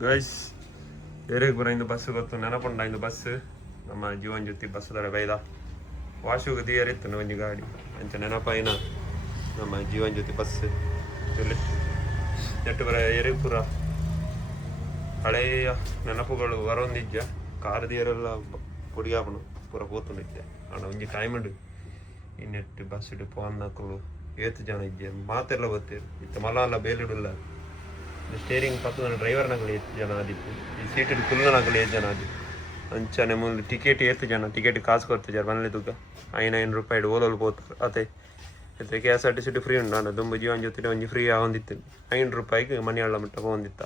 Guys ಏರಿಗೆ ಬರೋದು bus ಗೊತ್ತು ನೆನಪುಂಡ bus ನಮ್ಮ ಜೀವನ್ ಜೊತೆ ಬಸ್ ದರ ಬೈದ ವಾಶುಗ ದಿಯರಿತ್ತು ಒಂಜಿ ಗಾಡಿ ಅಂಚ ನೆನಪಾಯಿನ ನಮ್ಮ ಜೀವನ್ ಜೊತೆ ಬಸ್ ಇಲ್ಲಿ ನೆಟ್ಟು ಬರ ಏರಿಗೆ ಪೂರ ಹಳೆಯ ನೆನಪುಗಳು ಬರೋಂದಿಜ್ಜ ಕಾರ್ ದಿಯರೆಲ್ಲ ಪುಡಿಯಾಪನು ಪೂರ ಪೋತುಂಡಿದ್ದೆ ಅಣ್ಣ ಒಂಜಿ ಟೈಮ್ ಉಂಡು ಈ ನೆಟ್ಟು ಬಸ್ ಇಟ್ಟು ಪೋನ್ನಕ್ಕಲು ಏತು ಜನ ಇದ್ದೆ ಮಾತೆಲ್ಲ ಗೊತ್ತಿರು ಇತ್ತು ಮಲ ಎಲ್ಲ ಬೇಲಿಡುಲ್ಲ ಸ್ಟೇರಿಂಗ್ ಪಕ್ಕ ಡ್ರೈವರ್ ನಗಲಿ ಏತು ಜನ ಆದಿತ್ತು ಈ ಸೀಟ್ ಫುಲ್ ನಗಲಿ ಏತು ಜನ ಆದಿತ್ತು ಅಂಚನೆ ಮುಂದೆ ಟಿಕೆಟ್ ಏತು ಜನ ಟಿಕೆಟ್ ಕಾಸು ಕೊಡ್ತಿದ್ದಾರೆ ಮನೇಲಿ ತುಗ 5 ರೂಪಾಯಿ ಓಲೋಲು ಹೋಗ್ತಾರೆ ಅದೇ ಮತ್ತೆ KSRTC ಫ್ರೀ ಉಂಟು ನಾನು ತುಂಬ ಜೀವನ ಜೊತೆ ಒಂಜಿ ಫ್ರೀ ಹೊಂದಿತ್ತು 5 ರೂಪಾಯಿಗೆ ಮನೆಯಲ್ಲ ಮಟ್ಟ ಹೊಂದಿತ್ತ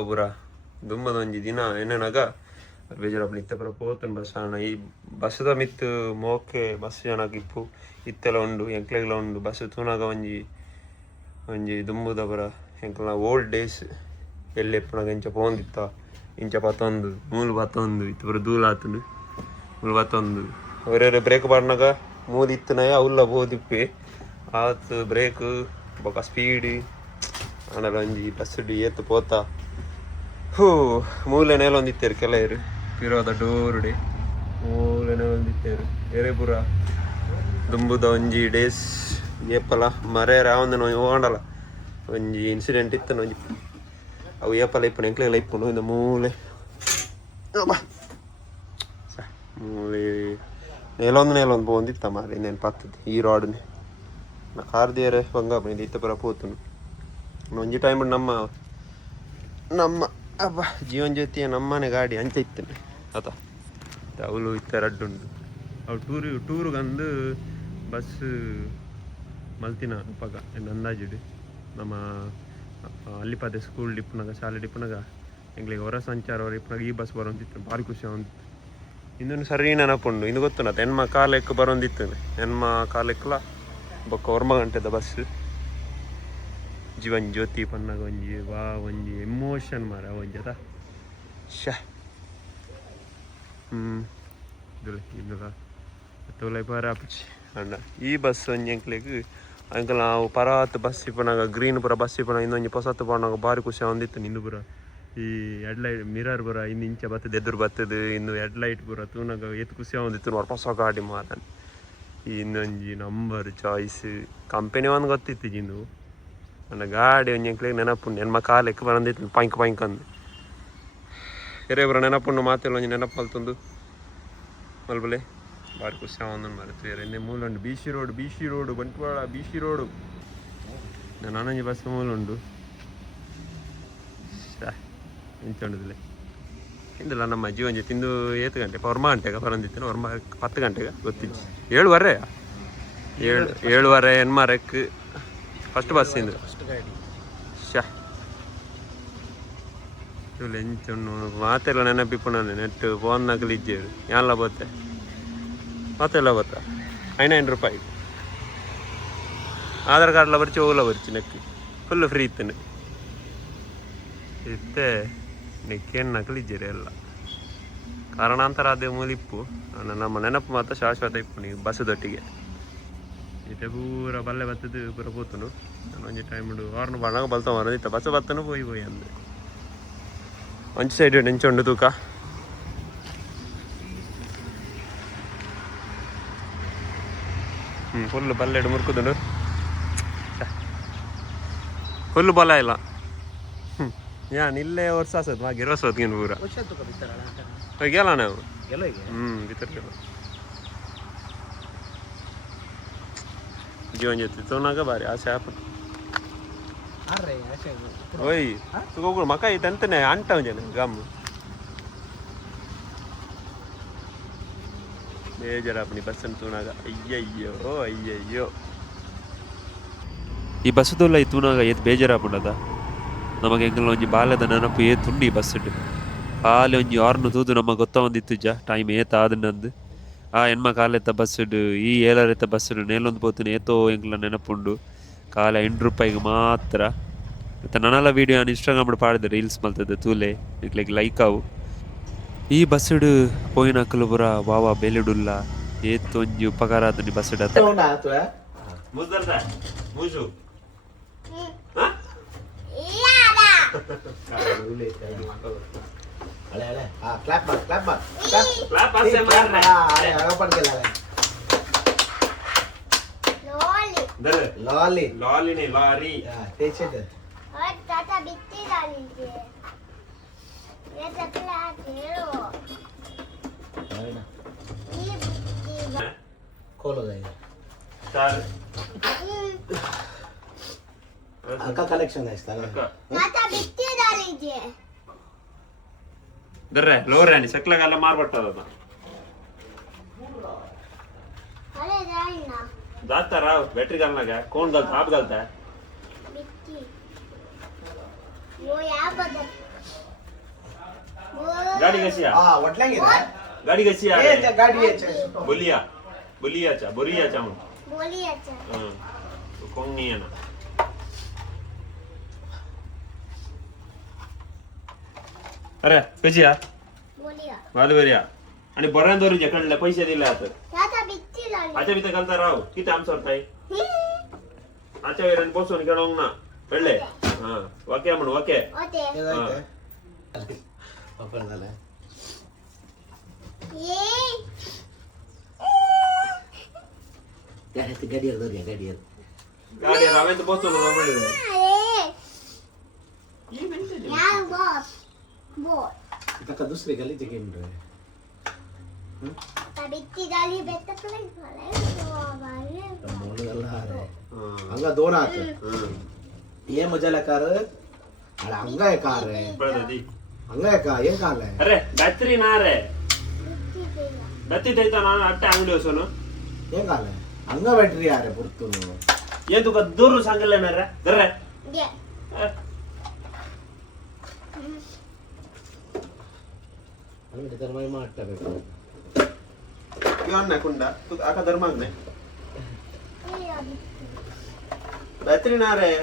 ಒಬ್ಬರ ದುಂಬದ ಒಂಜಿ ದಿನ ಏನೇನಾಗ ಬೇಜಾರಪ್ಪ ಇತ್ತ ಪರ ಪೋತನ್ ಬಸ್ ಅಣ್ಣ ಈ ಬಸ್ದ ಮಿತ್ತು ಮೋಕೆ ಬಸ್ ಜನಕ್ಕೆ ಇಪ್ಪು ಇತ್ತೆಲ್ಲ ಉಂಡು ಎಂಕ್ಲೆಲ್ಲ ಉಂಡು ಬಸ್ ತೂನಾಗ ಒಂಜಿ ದುಂಬುದ ಬರ ಎಂಕ್ಲ ಓಲ್ಡ್ ಡೇಸ್ ಎಲ್ಲಿ ಎಪ್ಪನಾಗ ಇಂಚ ಪೋಂದಿತ್ತ ಇಂಚ ಪತ್ತೊಂದು ಮೂಲು ಪತ್ತೊಂದು ಇತ್ತು ಬರ ದೂಲ ಆತುಂಡು ಮೂಲು ಪತ್ತೊಂದು ಅವರೇ ಬ್ರೇಕ್ ಬಾರ್ನಾಗ ಮೂಲು ಇತ್ತನಾಯ ಅವಲ್ಲ ಬೋದಿಪ್ಪೆ ಆತು ಬ್ರೇಕ್ ಬೊಕ ಸ್ಪೀಡ್ ಆನಲ ಒಂಜಿ ಬಸ್ ಏತು ಪೋತ ಹೂ ಮೂಲೆ ನೆಲೊಂದಿತ್ತೇರು ಕೆಲವರು ಪಿರೋದ ಡೋರುಡೆ ಮೂಲೆ ನೆಲೊಂದಿತ್ತೇರು ಎರೆ ಪುರ ದುಂಬುದ ಒಂಜಿ ಡೇಸ್ ಏಪಲ ಮರೆ ರಾವಂದನ ಹೋಗಂಡಲ್ಲ ಒಂಜಿ ಇನ್ಸಿಡೆಂಟ್ ಇತ್ತು ಒಂಜಿ ಅವು ಏಪಲ ಇಪ್ಪು ಎಂಕ್ಲೆಲ್ಲ ಇಪ್ಪುಂಡು ಇಂದ ಮೂಲೆ ಮೂಲೆ ನೆಲೊಂದು ಪೋಂದಿತ್ತ ಮಾರಿ ಇನ್ನೇನು ಪತ್ತದು ಈ ರೋಡ್ನೆ ನಾ ಕಾರ್ದಿಯರೆ ಬಂಗ ಇತ್ತ ಪರ ಪೋತುನು ಒಂಜಿ ಟೈಮ್ ನಮ್ಮ ಅಬ್ಬ ಜೀವನ್ ಜ್ಯೋತಿಯ ನಮ್ಮನೆ ಗಾಡಿ ಅಂಚೆ ಇತ್ತನೆ ಆತ ಅವಳು ಇತ್ತ ರಡ್ಡುಂಡು ಅವು ಟೂರುಗಂದು ಬಸ್ ಮಲ್ತಿನ ಪಗ ಅಂದಾಜಿಡು ನಮ್ಮ ಅಲ್ಲಿಪದೆ ಸ್ಕೂಲ್ ಡಿಪ್ಪನಾಗ ಶಾಲೆ ಡಿಪ್ಪನಾಗ ಎಂಗ್ಲಿಗೆ ಹೊರ ಸಂಚಾರ ಅವ್ರ ಇಪ್ಪನಾಗ ಈ ಬಸ್ ಬರೋಂದಿತ್ತು ಭಾರಿ ಖುಷಿ ಆಗೊಂದಿತ್ತು ಇನ್ನೊಂದು ಸರಿ ನೆನಪುಂಡು ಇನ್ನು ಗೊತ್ತು ನಾ ಹೆಣ್ಮ ಕಾಲೆಕ್ಕು ಬರೋಂದಿತ್ತು ಹೆಣ್ಮ ಕಾಲೆಕ್ಕಲ ಬೊಕ್ಕ ಹೊರ್ಮ ಗಂಟೆದ ಬಸ್ ಜೀವನ್ ಜ್ಯೋತಿ ಪನ್ನಾಗ ಒಂಜಿ ಎಮೋಷನ್ ಮಾರ ಒಂಜಿ ಅದ ಇನ್ನುಗ ತೋಲೆ ಪರಾಪುಚಿ ಅಣ್ಣ ಈ ಬಸ್ ಒಂಜಿ ಎಂಕ್ಲೆಗ್ ಅಂಕಲ್ ನಾವು ಪರಾತ್ ಬಸ್ ಇಪ್ಪನಾಗ ಗ್ರೀನ್ ಪುರ ಬಸ್ ಇಪ್ಪನಾಗ ಇನ್ನೊಂಜಿ ಹೊಸತ್ತು ಪೋನಾಗ ಭಾರಿ ಖುಷಿ ಹೊಂದಿತ್ತು ನಿಂದು ಪುರ ಈ ಹೆಡ್ಲೈಟ್ ಮಿರರ್ ಪುರ ಇನ್ನು ಇಂಚ ಬರ್ತದೆ ಎದುರು ಬರ್ತದೆ ಇನ್ನು ಹೆಡ್ಲೈಟ್ ಪುರ ತೂನಾಗ ಎತ್ತು ಖುಷಿ ಹೊಂದಿತ್ತು ಹೊಸ ಗಾಡಿ ಮಾತಾನ ಇನ್ನೊಂಜಿ ನಂಬರ್ ಚಾಯ್ಸ್ ಕಂಪೆನಿ ಒಂದು ಗೊತ್ತಿತ್ತು ಜಿಂದು ನನ್ನ ಗಾಡಿ ಒಂಜಿ ಎಂಕ್ಲೆಗ್ ನೆನಪುಂಡು ಹೆಣ್ಮ ಕಾಲೆಕ್ಕ ಬಂದಿತ್ತು ಪೈಂಕ್ ಅಂದು ಎರೆಬರ ನೆನಪುಂಡು ಮಾತೆಲ್ಲ ಒಂಜಿ ನೆನಪಲ್ತುಂದು ಮಲ್ಬಲೆ ಭಾರಿ ಖುಷಿ ಆಗೊಂದು ಮರೆತು ಎರೆ ಮೂಲುಂಡು B C road Bantwal BC road ನಾನು ಅನಂಜಿ ಬಸ್ ಮೂಲುಂಡು ಎಂಚುಂಡುದಿಲ್ಲ ಇಂದಿಲ್ಲ ನಮ್ಮ ಜೀವನ್ ಜೊತೆ ಇಂದು 7 ಗಂಟೆ ಹೊರ್ಮ ಗಂಟೆಗೆ ಬರಂದಿತ್ತು ಹೊರ್ಮ 10 ಗಂಟೆಗೆ ಗೊತ್ತಿದ್ದು 7:15 7:15 ಎನ್ಮಾರಕ್ಕೆ ಫಸ್ಟ್ ಬಸ್ ಇಂದು ಇವಳು ಎಂಚುಣ್ಣು ಮಾತೆಲ್ಲ ನೆನಪಿಪ್ಪು ನಾನು ನೆಟ್ಟು ಫೋನ್ ನಗಲಿದ್ದೇಳು ಎಲ್ಲ ಬತ್ತೆ ಮಾತೆಲ್ಲ ಬತ್ತ 9 ರೂಪಾಯಿ ಆಧಾರ್ ಕಾರ್ಡ್ಲ ಬರ್ಚಿ ಹೋಗಲ್ಲ ಬರ್ಚಿ ನೆಕ್ಕಿ ಫುಲ್ ಫ್ರೀ ಇತ್ತು ಇತ್ತೆ ನೆಕ್ಕೇನು ನಕಲಿದ್ದೀರಿ ಎಲ್ಲ ಕಾರಣಾಂತರ ಅದೇ ಮೂಲಿಪ್ಪು ನಮ್ಮ ನೆನಪು ಮಾತ್ರ ಶಾಶ್ವತ ಇಪ್ಪು ನೀವು ಬಸ್ಸದೊಟ್ಟಿಗೆ ಇತ್ತೆ ಪೂರ ಬಲ್ಲೆ ಬತ್ತದು ಪೂರ ಪೋತುನು ನಾನು ಒಂಜಿ ಟೈಮ್ ವಾರ್ನು ಬಣ್ಣಾಗ ಬಲ್ತ ಮರದಿತ್ತ ಬಸ್ ಬತ್ತನು ಪೋಯಿ ಅಂದೆ ಒಂಚು ಸೈಡ್ ನೆಂಚುಂಡು ತೂಕ ಫುಲ್ ಬಲ್ಲೆಡು ಮುರ್ಕುದುಂಡು ಫುಲ್ ಬಲ ಇಲ್ಲ ಯಾನ್ ಇಲ್ಲೇ ವರ್ಷ ಆಸತ್ ಹಾಗೆ ಹೊಸದ್ಗಿನ ಪೂರ ಗೆಲ್ಲ ನಾವು ಬಿತ್ತರ್ಗೆಲ್ಲ ಜೀವನ್ ಜೊತೆ ತೋನಾಗ ಬಾರಿ ಆಸೆ ಆಪ ಓಯ್ ತಗೋಗಳು ಮಕ ಇತ್ತಂತಾನೆ ಅಂಟವ್ ಜನ ಗಮ್ ಬೇಜಾರಪ್ಪನಿ ಬಸ್ಸನ್ನು ತೂನಾಗ ಅಯ್ಯಯ್ಯೋ ಈ ಬಸ್ ತೊಲ್ಲ ಈ ತೂನಾಗ ಏತ್ ಬೇಜಾರಾಪುಂಡದ ನಮಗೆ ಎಂಗಲ್ ಒಂಜಿ ಬಾಲ್ಯದ ನೆನಪು ಏತುಂಡು ಈ ಬಸ್ ಖಾಲಿ ಒಂಜಿ ಆರ್ನು ತೂದು ನಮಗೆ ಗೊತ್ತೊಂದಿತ್ತು ಟೈಮ್ ಏತಾದನಂದು ಆ ಹೆಣ್ಮ ಕಾಲೆತ್ತ ಬಸ್ ಈ ಏಲರೆತ್ತ ಬಸ್ ನೇಲೊಂದು ಪೋತುನ ಏತೋ ಎಂಗ್ಲ ನೆನಪುಂಡು ಕಾಲ 8 ರೂಪಾಯಿಗೆ ಮಾತ್ರ ಮತ್ತು ನನ್ನೆಲ್ಲ ವೀಡಿಯೋ ನಾನು ಇನ್ಸ್ಟಾಗ್ರಾಮ್ ಪಾಡಿದೆ ರೀಲ್ಸ್ ಮಲ್ತದೆ ತೂಲೆ ಲೈಕ್ ಅವು ಈ ಬಸ್ಸುಡು ಪೋಯಿನಕ್ಕಲು ಪುರ ವಾವ ಬೆಲೆಡುಲ್ಲ ಏತ್ ಒಂಜಿ ಉಪಕಾರ ಆತುಂಡು ಈ ಬಸ್ಸುಡು अरे अरे हा क्लॅप मार क्लॅप मार क्लॅप क्लॅप असे मार रे. अरे अगं पण केला लॉली धर. लॉली लॉली नाही लॉरी. त्याचे तर और ताता बित्ती डाली थी ये चकला तेरो आहे ना ये बित्ती खोलो जाईल चार. अक्का कलेक्शन आहे चांगलं अक्का. ताता बित्ती डाली थी धर रे लोर आणि सकला गाला मार पडतात आता. अरे जाई ना जाता राव बॅटरी घालना काय कोण घालता आप घालताय. बित्ती वो या बदल गाडी कशी आहे हा वाटलं की ना गाडी कशी ए आहे त्या गाडी यायची बोलियाच्या म्हणून. बोली अच्छा कोण नाही आहे ना. अरे कशी आहे बोली वाल बरी आहे. आणि बऱ्याच दोरीचे कडले पैसे दिले आता. ताता बित्ती डाली आच्या भितर घालता राव किती आमचं काय आच्या वेळेला बसून खेळून ना कळले. हा वाक्य म्हणून वाक्य. ओते हे जायचं वापर झालाय ये त्या गाडीवर धरूया गाडीवर गाडी रावेत बसून अरे या बॉस बोल आता दुसरी गलीची गेम रे बित्ती डाली बेटा प्ले मोड झाला रे हंगा दोन हात ये मजाला कार अरे हंगा आहे कार रे हंगा आहे का ये काल आहे अरे बॅटरी ना रे बत्ती थैता ना अट्टे अंगडी वसून ये काल आहे हंगा बॅटरी आहे रे पुरतो ये तुका दूर सांगले ना रे धर रे. आणि तर मला मारता भेटतो किंवा नाही कुंडा तू आका धर्माग नाही बॅटरी ना रे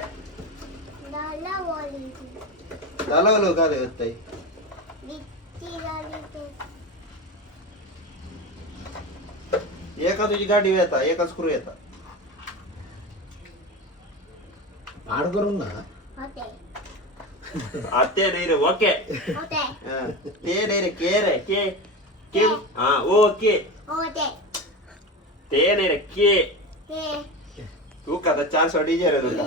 झाला लोक आले होत एका तुझी गाडी येता एका स्क्रू येता आड करून ना आते नाही रे ओके ते नाही रे के के हा ओके ते नाही रे के तू का 400 डीजे रे तुका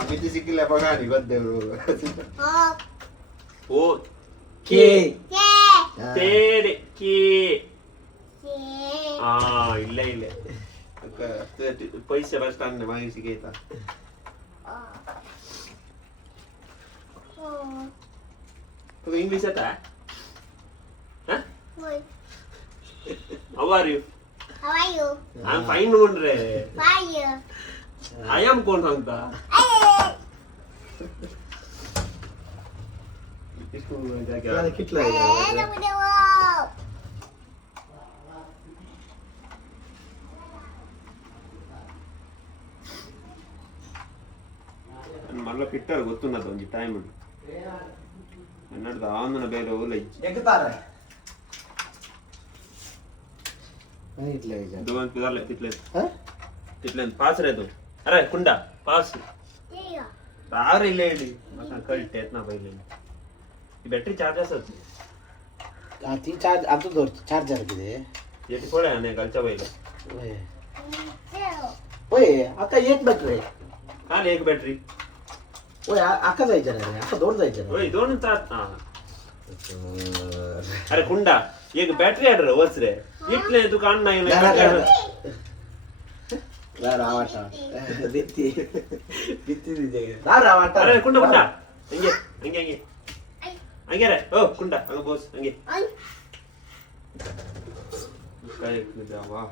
आम्ही ती शिकल्या बघा आणि बद्दे ओ के ते रे के हा ಇಲ್ಲ पैसे बस टाकणे मागे शिकायचा तुला इंग्लिश येता How are you? How are you? I'm fine म्हणून रे. Fire. I am कोण सांगता? त्याला किटला आहे मला ಫಿಟ್ಟರ್ ಗೊತ್ತು ನದ ಒಂಜಿ ಟೈಮ್ ನಡ್ದ ಆಂದನ ಬೇರೆ ಓಲ एकतार नाही इतले दोन पिदारले तिथले हां तिथले पाच रे तू अरे कुंडा पाच Tiga. आर इले इली मका कळते येत ना पहिले ही बॅटरी चार्ज असत ती चार्ज आमचं दोर चार्जर किती येते थोड्या आणि गालच्या पहिले Zero. होय आता एक बॅटरी काल एक बॅटरी होय आका जायचं नाही आता दोन जायचं होय दोन तात हा अरे कुंडा एक बॅटरी आड रे वच रे इतले दुकान नाही रावाटा दित्ती दित्ती दिजे रावाटा अरे कुंडा कुंडा हंगे हंगे हंगे हंगे रे ओ कुंडा हंग बोस हंगे One. काय जावा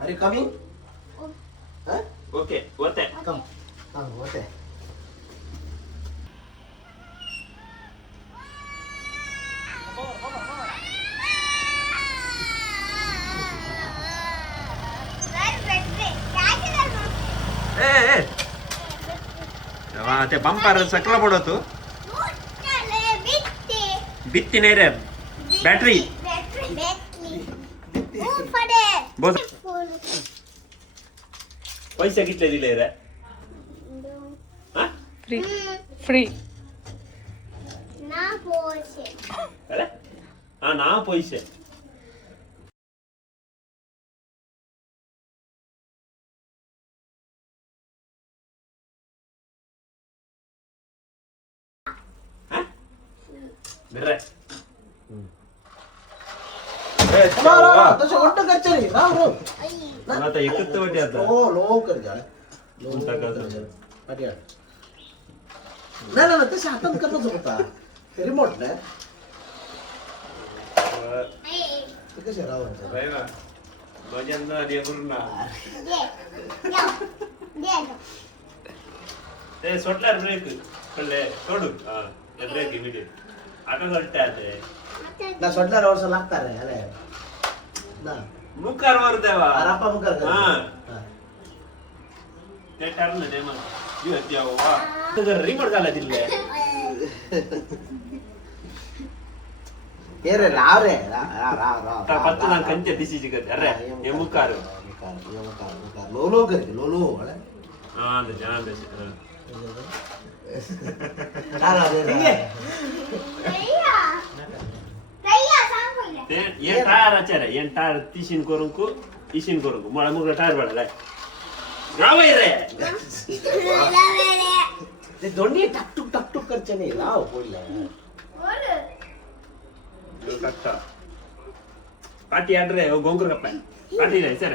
अरे कमिंग हां ओके होते कम हां होते ए ए तेव्हा ते बंपर सकला पडतो बित्ती नाही रे बॅटरी बोस पैसे कितले दिले रे हा ಫ್ರೀ ಫ್ರೀ Na pose. ಅರೆ ನಾ ಪೊಯ್ಸೆ ಬೇರೆ तसं मोठं करते रे ना bro आता एकच वाटी आता लो कर जा लो पाठी नाही तसं हातात करतच होता रिमोट नाही ते कसे रावायचं ना माझ्यांना दे पूर्ण ते सोडल्यार ब्रेक कळले सोडू ब्रेक इमिडिएट आता सोडतात ना सोडल्यावर वर्ष लागतात रे अरे ना मुखार मारतेवा रापा मुखार कर ते ठरलं ते मग रिमोट झाला दिले हे रे राव रे राव पत्ता ನಾನು ಕಂಚೆ ದಿಸಿಜಿ ಕತೆ ಅರೆ ये मुखार लो लो कर लो लो ಅದು ಜಾನ ते ये टायर आचारे ये टायर तीशीन करूंकू इशीन करूंकू मला मुग टायर बडलाय रावय रे ते दोन्ही टक टुक करचे नाही राव बोलला कट्टा पाटी आड्रे गोंगुर कप्पा पाटी रे सर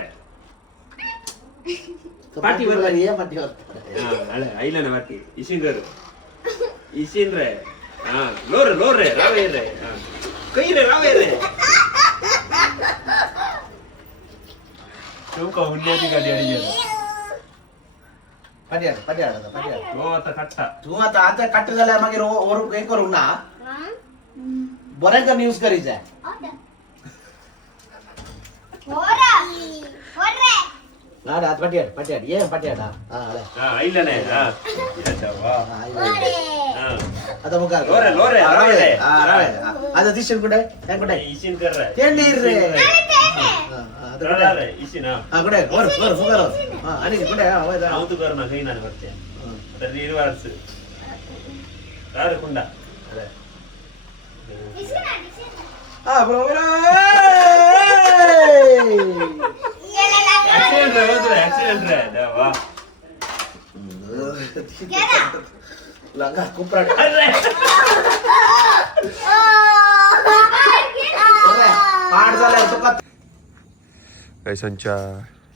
पाटी वर ये पाटी वर अरे आइलाने पाटी इशीन करू इशीन रे लो रे रावय रे कई रे रावय रे तुमका हुन्याची गाडी आली पाटी हो आता कट्टा तू आता कट झाल्या मागे वर हे करू ना बऱ्याच न्यूज करीच आहे गाड हात पाटी ये पाटी हा आला आइलाने आता मग काय लोरे रावय आता दिसेल कुठे काय कुठे इशीन कर रे ते नीर रे रे इशीन कुठे वर फुगर आणि कुठे ಅವತ್ತು ಕರ್ನ ಕೈ ನಾನು ಬರ್ತೇನೆ ಅದರ ನೀರು ವಾರ್ಸು ಯಾರು ಕುಂಡ ಅದೇ ಬರೋಬರ ಆಕ್ಸಿಡೆಂಟ್ ರೇ ದೇವಾ ಲಂಗ ಕುಪ್ರ पाठ झालाय तो का ಸಂಚಾ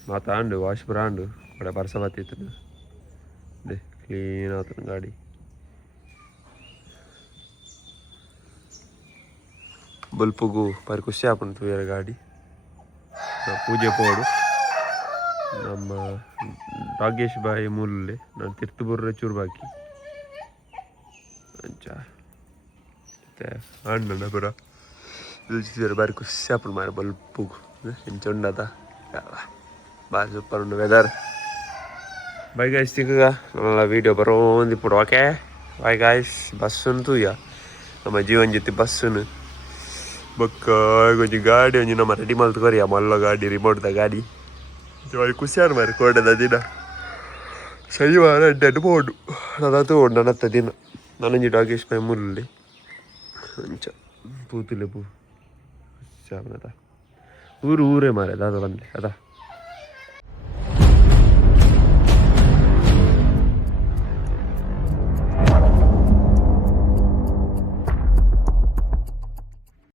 ಮಾತಾಂಡು ವಾಶ್ ಬ್ರಾಂಡು ಕಡೆ ಬರ್ಸಬತ್ತಿತ್ತು ದೇ ಕ್ಲೀನ್ ಆತನ ಗಾಡಿ ಬಲ್ಪುಗು ಪರಿಕುಸಿ ಹಾಕೊಂಡು ತುಯ್ಯಾರ ಗಾಡಿ ಪೂಜೆ ಪೋಡು ನಮ್ಮ ರಾಗೇಶ್ ಬಾಯಿ ಮೂಲಲೆ ನಾನು ತಿರ್ತುಬುರ್ರೆ ಚೂರು ಬಾಕಿ ಅಂಚ ಮತ್ತೆ ಅಣ್ಣ ಬರ ಬಾರಿ ಖುಷಿ ಹಾಕೊಂಡು ಮಾರ ಬಲ್ಪುಗು ಇಂಚ ಉಂಡದ బాగా సూపర్ ఉండు వెదర్ బాయ్ గాయస్ తిక్కగా మళ్ళీ వీడియో బరోంది ఇప్పుడు ఓకే బాయ్ గాయస్ బస్సును తూయ ನಮ್ಮ ಜೀವನ ಜೊತೆ ಬಸ್ಸುನು ಬೊಕ್ಕ ಕೊಂಚ ಗಾಡಿ ಒಂಜಿ ನಮ್ಮ ರೆಡಿ ಮಲ್ತ್ಕೊರಿಯ ಮಲ್ಲ ಗಾಡಿ ರಿಮೋಟ್ದ ಗಾಡಿ ಬಾರಿ ಖುಷಿಯಾರು ಮಾರಿ ಕೋಡದ ದಿನ ಶನಿವಾರ ಅಡ್ಡಾಡು ಪೋಡು ನನ್ನತ್ತು ಓಡು ನನ್ನತ್ತ ದಿನ ನನ್ನೊಂಜಿ ಡಾಗೇಶ್ ಪೈ ಮುಲ್ಲಿ ಅಂಚ ಪೂತುಲೆ ಪೂ ಊರೇ ಮಾರೆ ದಾದ ಬಂದೆ ಅದಾ